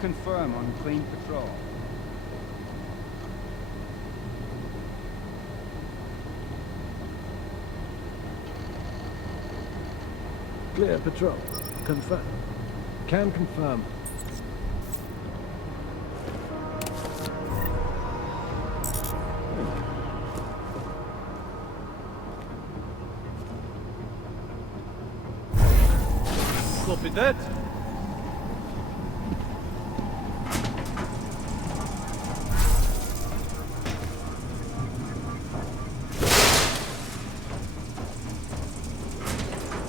confirm on clean patrol. Clear patrol. Confirm. Can confirm. Copy that.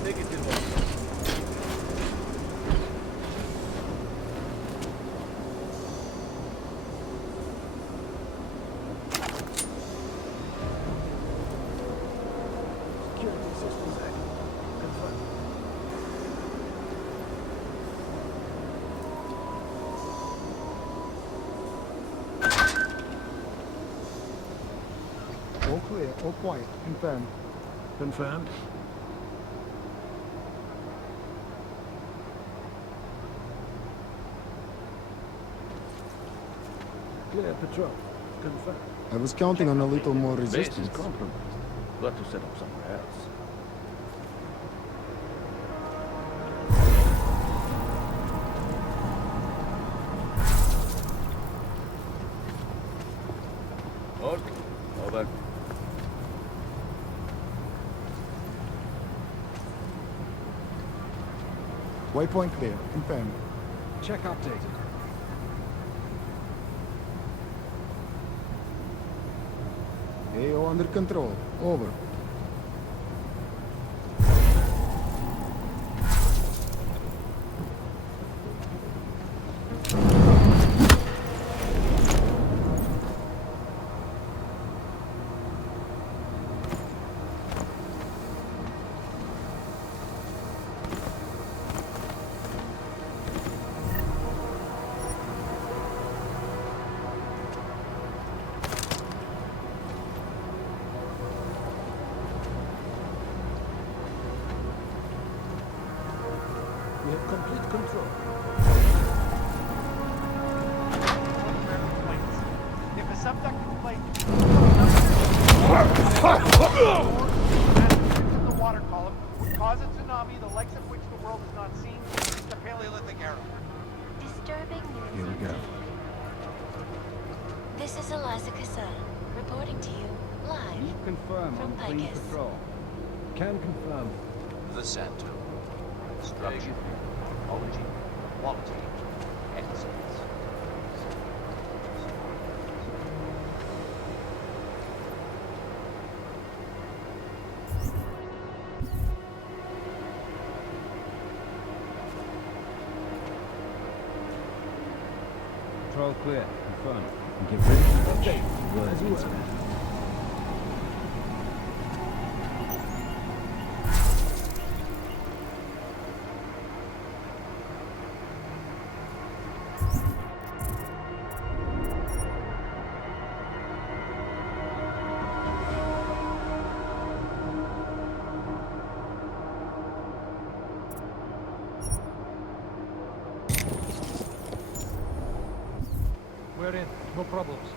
Take it to them. Security systems active. Confirm. All clear, all quiet, confirmed. Confirmed. Clear patrol. Confirmed. I was counting on a little more Base is resistance. compromised. Got to set up somewhere else. Okay. Over. Waypoint clear, confirmed. Check updated. AO under control, over. We have complete control. If a subject complaint in the water column would cause a tsunami the likes of which the world has not seen since the Paleolithic era. Disturbing news. Here we go. This is Eliza Kassan, reporting to you live You confirm from on clean Picus. patrol. Can confirm. The center. Structure, ecology, quality, excellence. Patrol clear. Confirm. And get ready for update. As you were. We're in. No problems.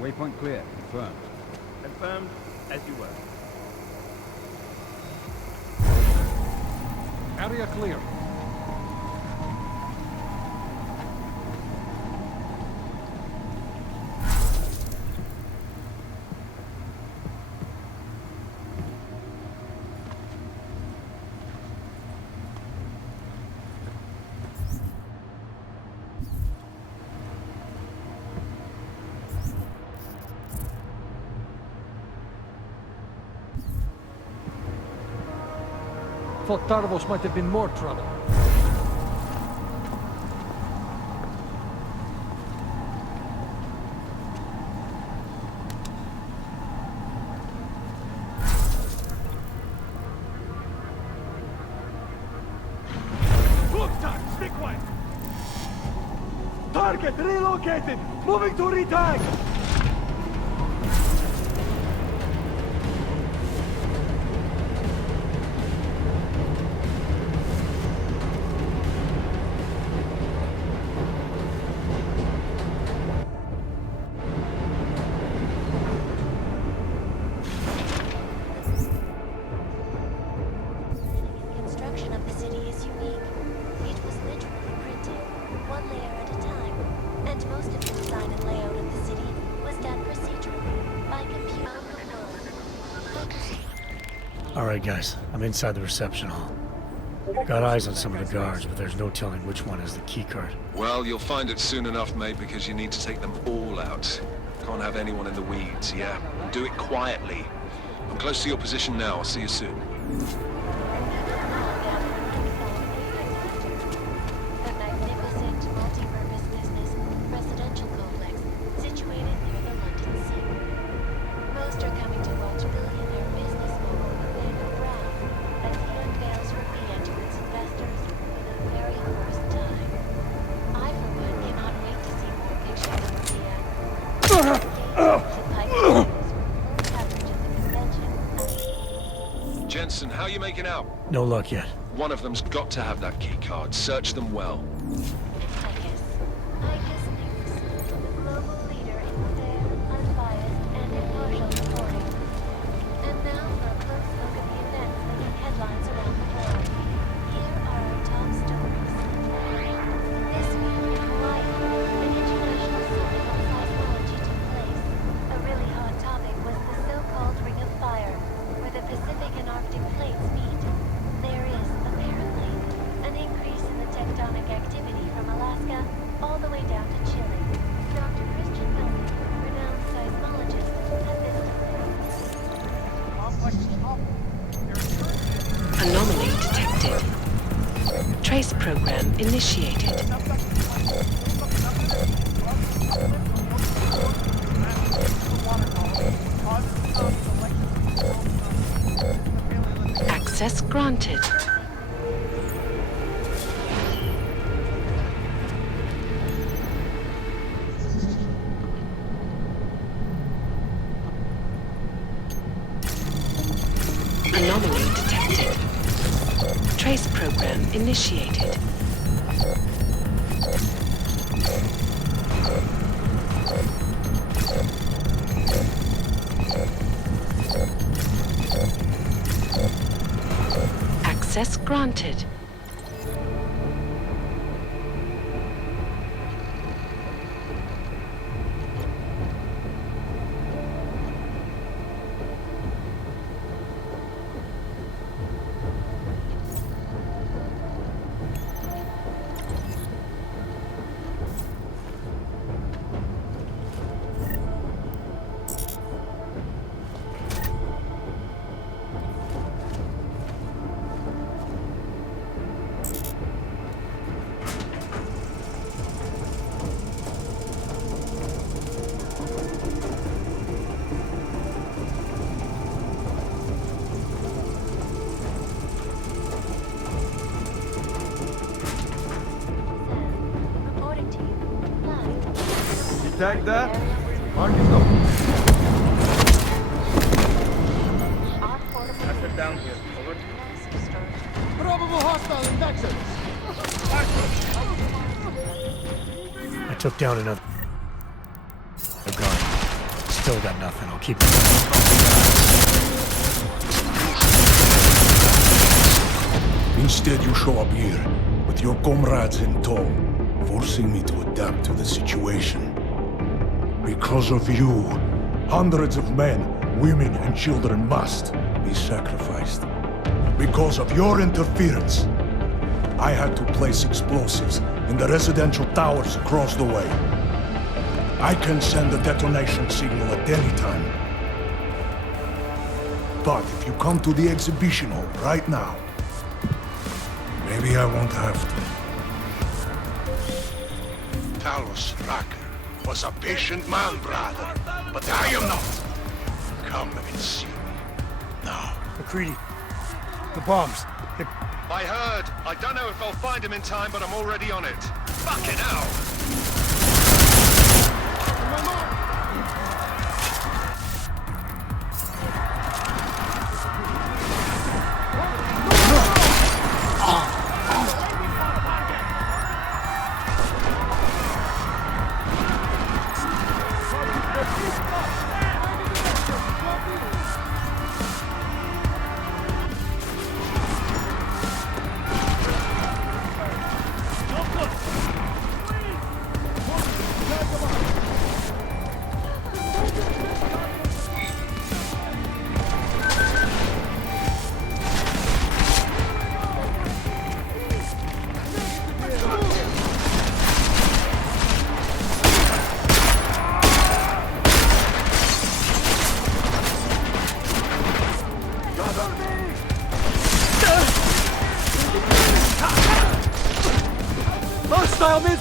Waypoint clear. Confirmed. Confirmed as you were. Area clear. Thought Tarvos might have been more trouble. Stay quiet! Target! Target relocated! Moving to retag! Construction of the city is unique. It was literally printed, one layer at a time, and most of the design and layout of the city was done procedurally by computer. Alright guys, I'm inside the reception hall. Got eyes on some of the guards, but there's no telling which one has the keycard. Well, you'll find it soon enough, mate, because you need to take them all out. Can't have anyone in the weeds, yeah? And do it quietly. I'm close to your position now. I'll see you soon. A magnificent multi-purpose business residential complex situated near the London Sea. Most are coming to watch billionaire business mogul Nathaniel Brown as he unveils Rupia to its investors for the very first time. I, for one, cannot wait to see more pictures of Rupia. Jensen, how you making out? No luck yet. One of them's got to have that key card. Search them well. Icus News, the global leader in fair, unbiased, and impartial reporting. And now for a close look at the events making headlines around the world. Here are our top stories. This week in Hawaii, an international summit on seismology took place. A really hot topic was the so-called Ring of Fire, where the Pacific and Arctic plates meet. There is, apparently, an increase in the tectonic activity from Alaska all the way down to Chile. Dr. Christian Melton, renowned seismologist, had this to say. Complex is awful. There is Anomaly detected. Trace program initiated. Access granted. Anomaly detected. Trace program initiated. Access granted. Reporting to you, live. You tagged that? Mark is open. I sit down here. Over. Massive storage. Probable hostile infection. I took down another guard. Still got nothing. I'll keep it. Instead, you show up here with your comrades in tow, forcing me to adapt to the situation. Because of you, hundreds of men, women, and children must be sacrificed. Because of your interference, I had to place explosives in the residential towers across the way. I can send a detonation signal at any time. But if you come to the exhibition hall right now, maybe I won't have to. Talos Racker was a patient man, brother, but I am not. Come and see me now. McCready, the bombs. I heard. I don't know if I'll find him in time, but I'm already on it. Fucking hell!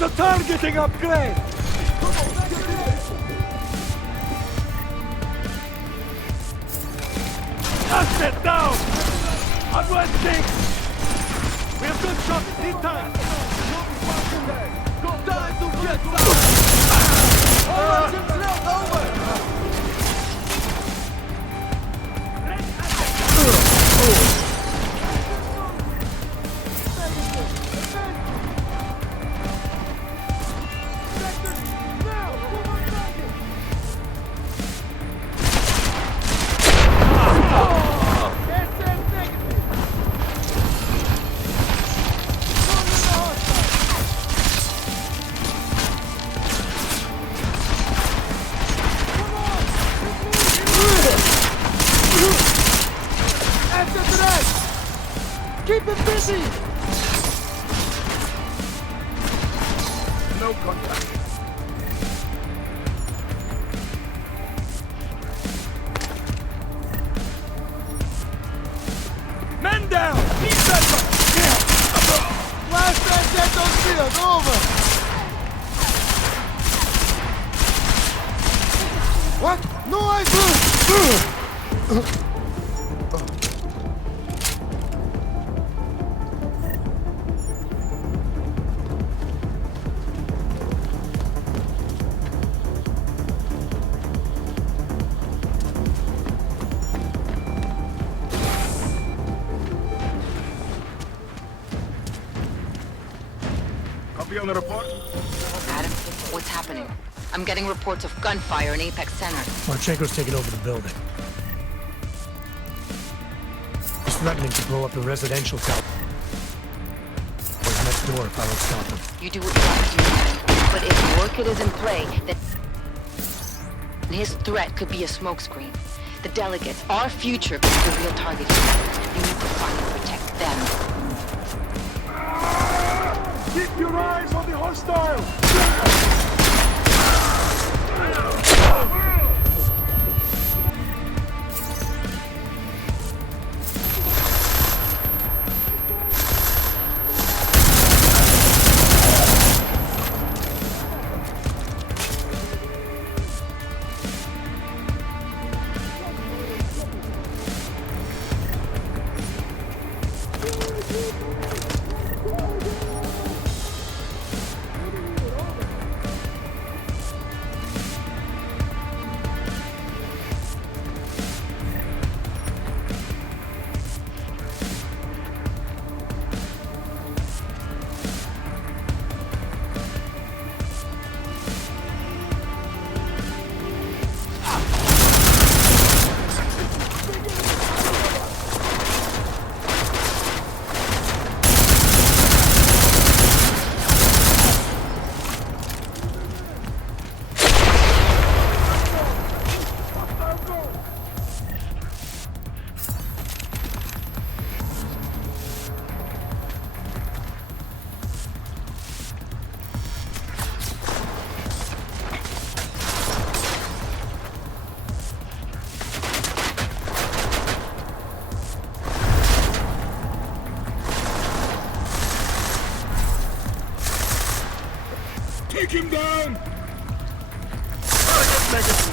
a targeting upgrade! Asset down! Advancing! We have good shots, need time! Got time to get some! Over! Keep him busy! No contact. Men down! Keep that one! Last man dead on field, over! What? No, I... Copy on the report. Adam, what's happening? I'm getting reports of gunfire in Apex Center. Marchenko's taken over the building. He's threatening to blow up the residential tower. He's next door if I don't stop him. You do what you have to do, man. But if Orchid is in play, then his threat could be a smokescreen. The delegates, our future, could be the real target here. You need to find and protect them. Keep your eyes on the hostile! Take him down! Target negative.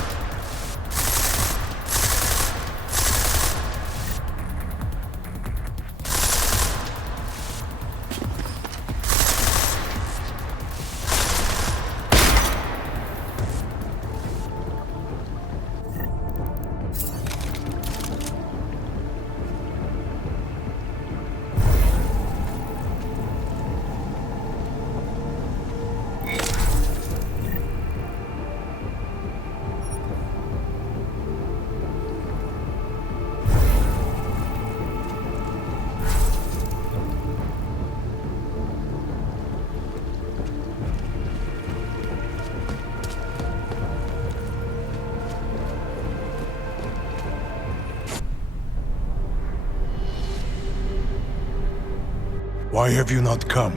Why have you not come?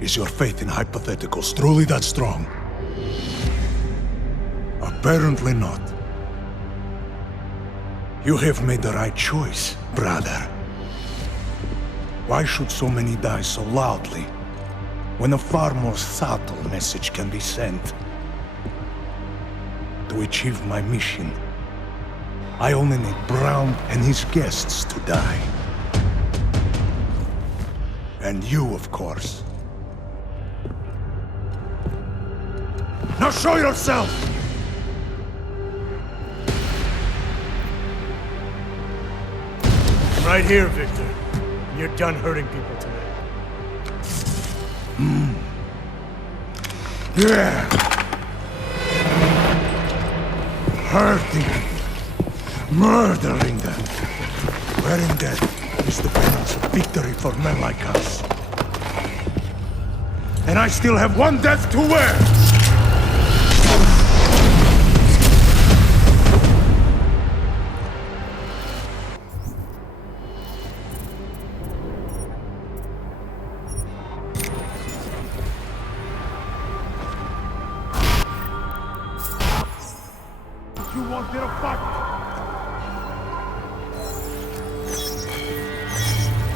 Is your faith in hypotheticals truly that strong? Apparently not. You have made the right choice, brother. Why should so many die so loudly, when a far more subtle message can be sent? To achieve my mission, I only need Brown and his guests to die. And you, of course. Now show yourself! I'm right here, Victor. You're done hurting people tonight. Yeah! Hurting, murdering them. Wherein death is the penance of victory for men like us. And I still have one death to wear! You want me to fight?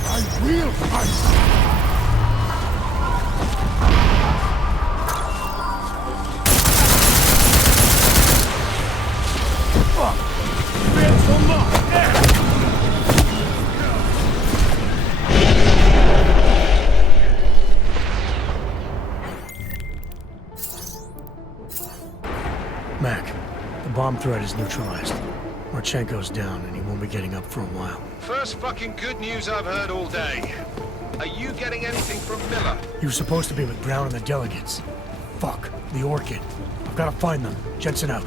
I will fight! Mac, the bomb threat is neutralized. Marchenko's down, and he won't be getting up for a while. First fucking good news I've heard all day. Are you getting anything from Miller? He was supposed to be with Brown and the delegates. Fuck, the Orchid. I've got to find them. Jensen out.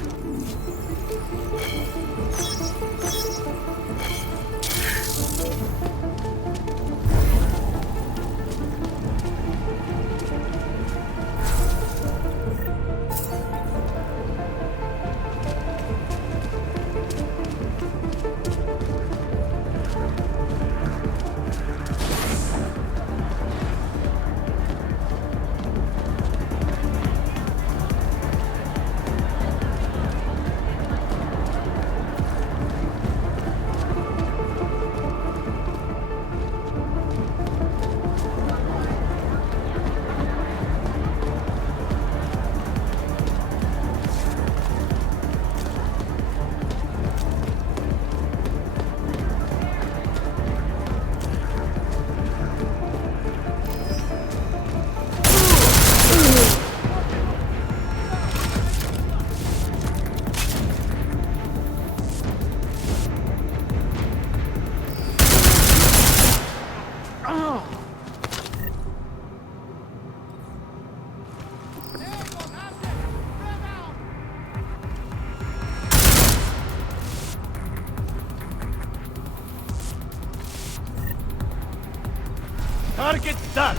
Target done.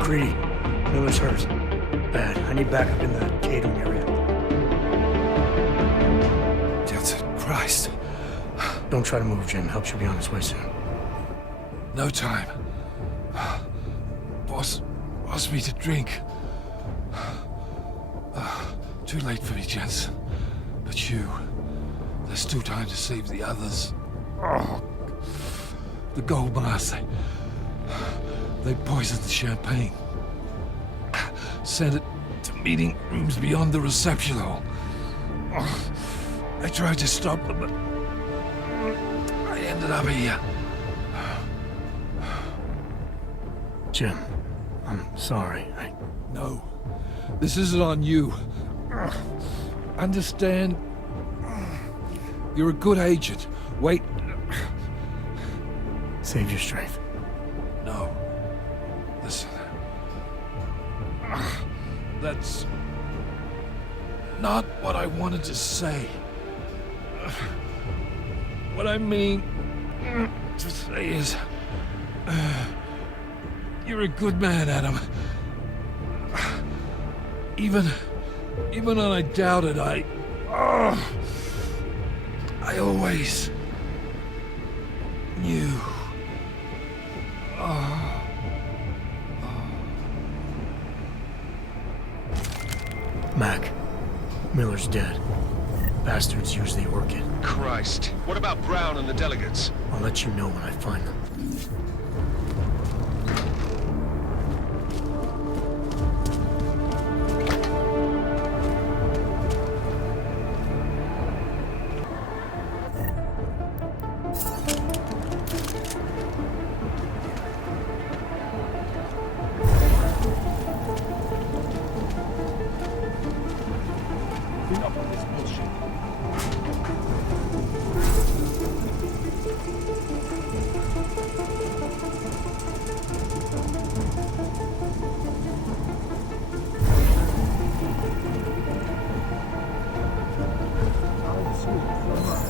Greedy. Miller's hurt. Bad. I need backup in the catering area. Jensen, Christ. Don't try to move, Jim. Help should be on its way soon. No time. Boss asked me to drink. Too late for me, Jensen. But you... There's still time to save the others. Oh, the gold mask. They poisoned the champagne. Sent it to meeting rooms beyond the reception hall. Oh, I tried to stop them, but I ended up here. Jim, I'm sorry. No, this isn't on you. Understand? You're a good agent. Wait. Save your strength. No. Listen. That's not what I wanted to say. What I mean to say is... you're a good man, Adam. Even when I doubted, I always knew. Mac, Miller's dead. Bastards usually work it. Christ. What about Brown and the delegates? I'll let you know when I find them. Enough of this bullshit. How sweet for mine.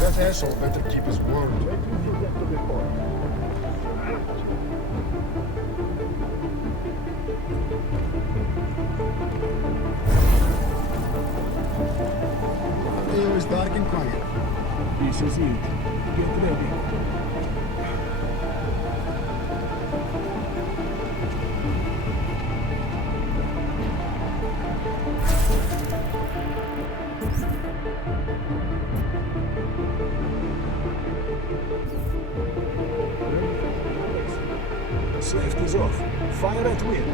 That asshole better keep his word. It was dark and quiet. This is it. Get ready. Safety's off. Fire at will.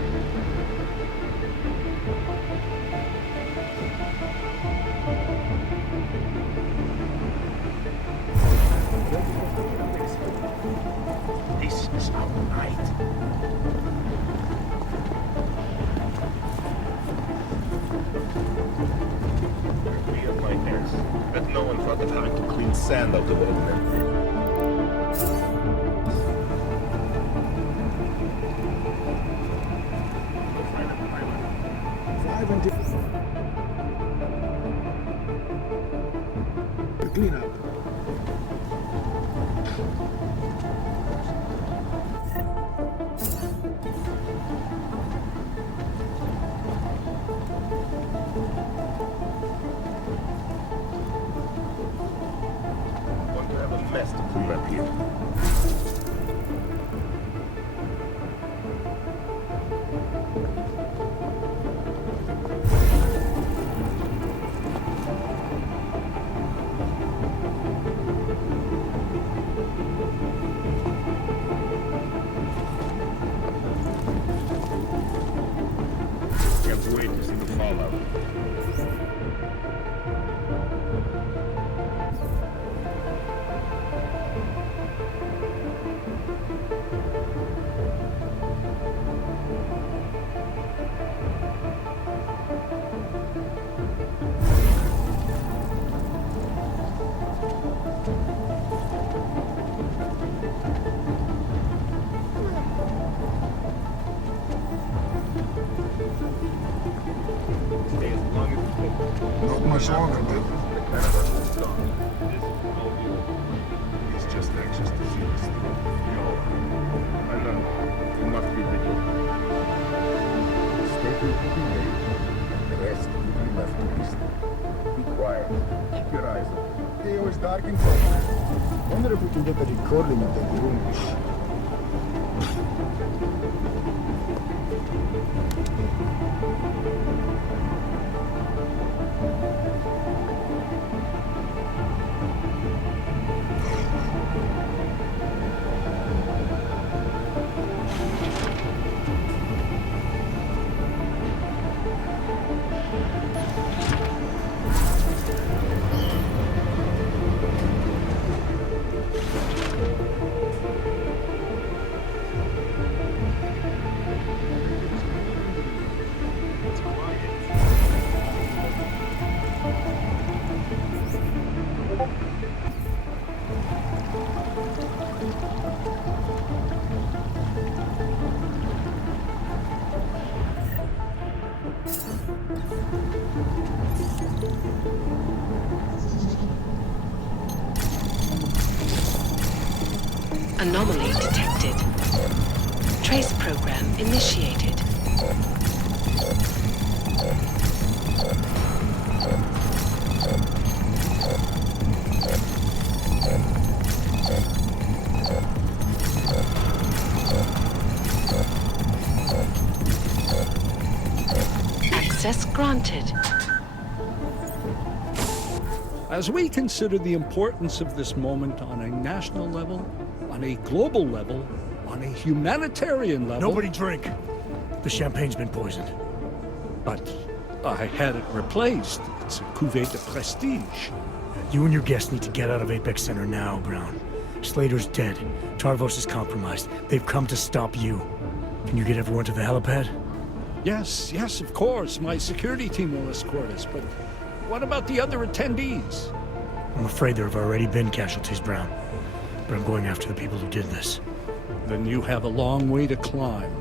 This is our night. We have nightmares, but no one thought of having to clean sand out of all of them. Clean up. Want to have a mess to clean up here. Can't wait to see the fallout. Stay as long as it takes. Not much longer, man. The caravan is gone. This will be over. He's just anxious to see us through. We all are. I know. You must be vigilant. Stay to the day. The rest will be left to history. Be quiet. Keep your eyes open. It was dark and quiet. Wonder if we can get the recording of that room. Anomaly detected. Trace program initiated. Access granted. As we consider the importance of this moment on a national level, on a global level, on a humanitarian level... Nobody drink. The champagne's been poisoned. But I had it replaced. It's a cuvée de prestige. You and your guests need to get out of Apex Center now, Brown. Slater's dead. Tarvos is compromised. They've come to stop you. Can you get everyone to the helipad? Yes, of course. My security team will escort us, but what about the other attendees? I'm afraid there have already been casualties, Brown. But I'm going after the people who did this. Then you have a long way to climb.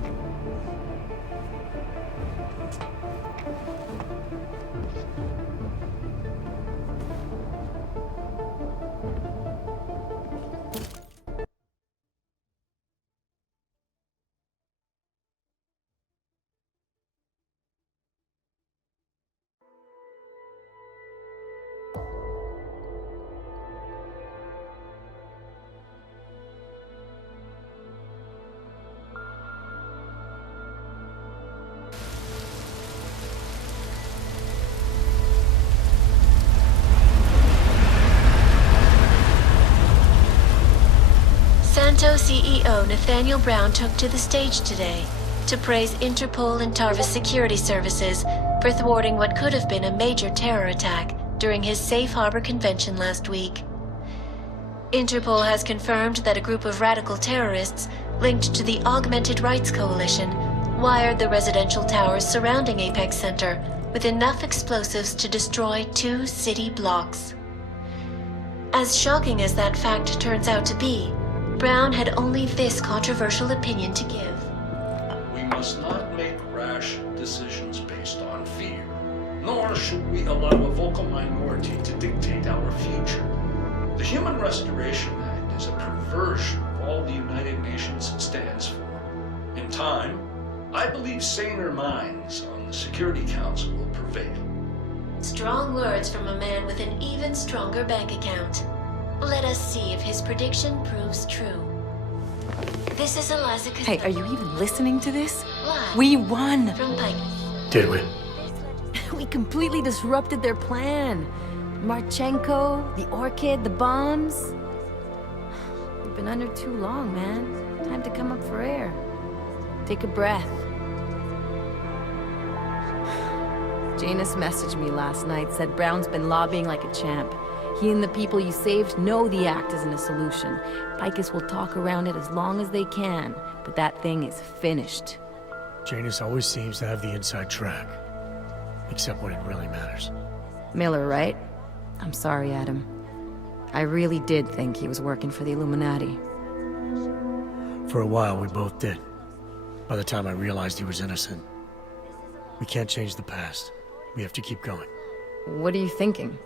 Santo CEO Nathaniel Brown took to the stage today to praise Interpol and Tarvis security services for thwarting what could have been a major terror attack during his safe harbor convention last week. Interpol has confirmed that a group of radical terrorists linked to the Augmented Rights Coalition wired the residential towers surrounding Apex Center with enough explosives to destroy 2 city blocks. As shocking as that fact turns out to be, Brown had only this controversial opinion to give. We must not make rash decisions based on fear, nor should we allow a vocal minority to dictate our future. The Human Restoration Act is a perversion of all the United Nations stands for. In time, I believe saner minds on the Security Council will prevail. Strong words from a man with an even stronger bank account. Let us see if his prediction proves true. This is Eliza Hey, are you even listening to this? Live We won! from Pike. Did we? We completely disrupted their plan. Marchenko, the Orchid, the bombs. We've been under too long, man. Time to come up for air. Take a breath. Janus messaged me last night, said Brown's been lobbying like a champ. He and the people you saved know the act isn't a solution. Picus will talk around it as long as they can, but that thing is finished. Janus always seems to have the inside track. Except when it really matters. Miller, right? I'm sorry, Adam. I really did think he was working for the Illuminati. For a while, we both did. By the time I realized he was innocent. We can't change the past. We have to keep going. What are you thinking?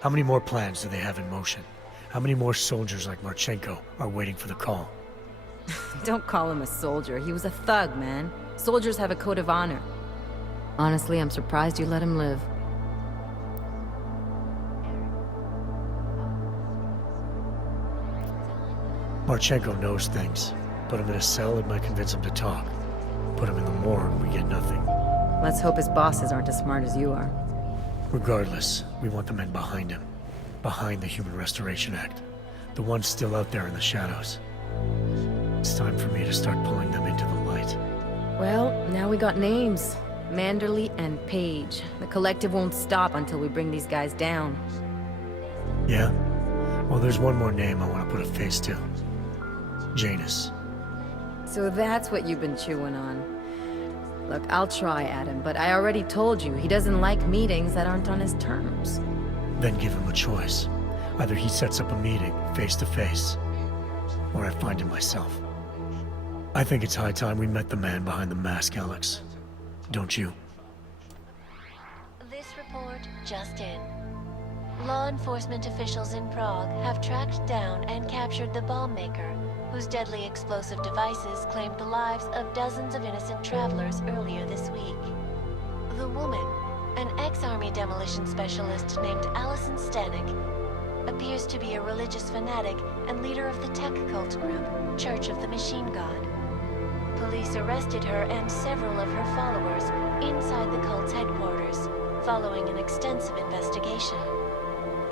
How many more plans do they have in motion? How many more soldiers like Marchenko are waiting for the call? Don't call him a soldier. He was a thug, man. Soldiers have a code of honor. Honestly, I'm surprised you let him live. Marchenko knows things. Put him in a cell, it might convince him to talk. Put him in the morgue, we get nothing. Let's hope his bosses aren't as smart as you are. Regardless, we want the men behind him. Behind the Human Restoration Act. The ones still out there in the shadows. It's time for me to start pulling them into the light. Well, now we got names. Manderley and Page. The collective won't stop until we bring these guys down. Yeah? Well, there's one more name I want to put a face to. Janus. So that's what you've been chewing on. Look, I'll try, Adam, but I already told you, he doesn't like meetings that aren't on his terms. Then give him a choice. Either he sets up a meeting, face to face, or I find him myself. I think it's high time we met the man behind the mask, Alex. Don't you? Coroner's report just in. Law enforcement officials in Prague have tracked down and captured the bomb maker, whose deadly explosive devices claimed the lives of dozens of innocent travelers earlier this week. The woman, an ex-army demolition specialist named Alison Stanek, appears to be a religious fanatic and leader of the tech cult group, Church of the Machine God. Police arrested her and several of her followers inside the cult's headquarters, following an extensive investigation.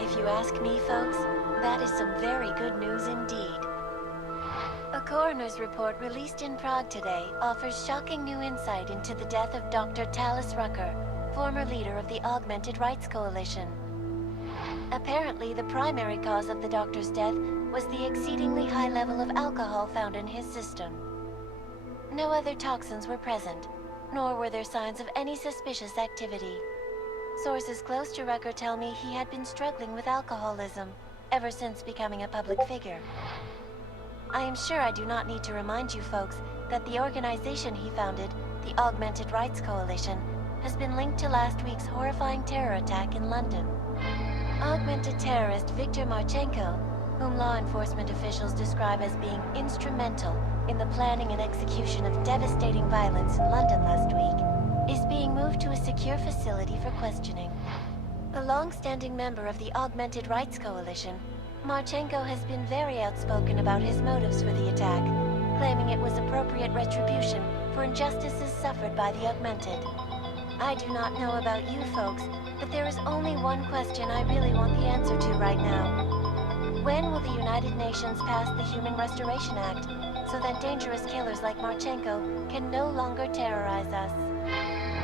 If you ask me, folks, that is some very good news indeed. A coroner's report released in Prague today offers shocking new insight into the death of Dr. Talis Rucker, former leader of the Augmented Rights Coalition. Apparently, the primary cause of the doctor's death was the exceedingly high level of alcohol found in his system. No other toxins were present, nor were there signs of any suspicious activity. Sources close to Rucker tell me he had been struggling with alcoholism ever since becoming a public figure. I am sure I do not need to remind you folks that the organization he founded, the Augmented Rights Coalition, has been linked to last week's horrifying terror attack in London. Augmented terrorist Viktor Marchenko, whom law enforcement officials describe as being instrumental in the planning and execution of devastating violence in London last week, is being moved to a secure facility for questioning. A long-standing member of the Augmented Rights Coalition, Marchenko has been very outspoken about his motives for the attack, claiming it was appropriate retribution for injustices suffered by the Augmented. I do not know about you folks, but there is only one question I really want the answer to right now. When will the United Nations pass the Human Restoration Act so that dangerous killers like Marchenko can no longer terrorize us?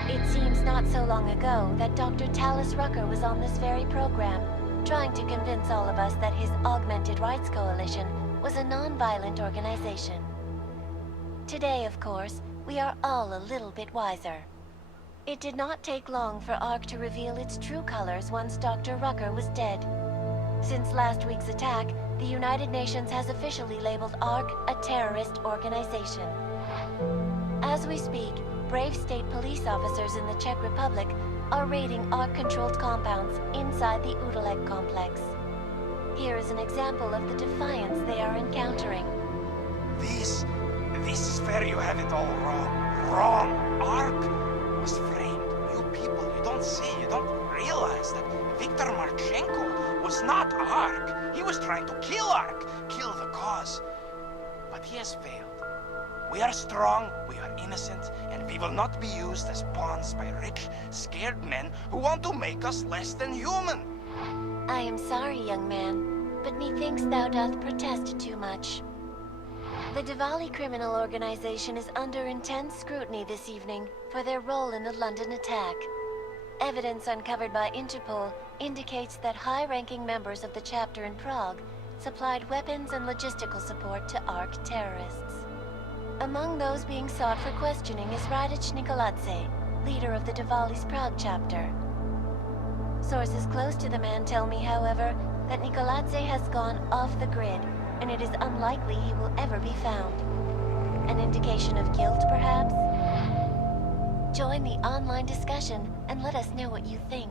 It seems not so long ago that Dr. Talis Rucker was on this very program, trying to convince all of us that his Augmented Rights Coalition was a non-violent organization. Today, of course, we are all a little bit wiser. It did not take long for ARC to reveal its true colors once Dr. Rucker was dead. Since last week's attack, the United Nations has officially labeled ARC a terrorist organization. As we speak, brave state police officers in the Czech Republic are raiding ARC-controlled compounds inside the Udaleg complex. Here is an example of the defiance they are encountering. This is where you have it all wrong. Wrong! ARC was framed. You people, you don't see, you don't realize that Viktor Marchenko was not ARC. He was trying to kill ARC, kill the cause. But he has failed. We are strong, we are innocent, and we will not be used as pawns by rich, scared men who want to make us less than human. I am sorry, young man, but methinks thou doth protest too much. The Diwali criminal organization is under intense scrutiny this evening for their role in the London attack. Evidence uncovered by Interpol indicates that high-ranking members of the chapter in Prague supplied weapons and logistical support to ARC terrorists. Among those being sought for questioning is Radic Nikoladze, leader of the Diwali's Prague chapter. Sources close to the man tell me, however, that Nikoladze has gone off the grid, and it is unlikely he will ever be found. An indication of guilt, perhaps? Join the online discussion and let us know what you think.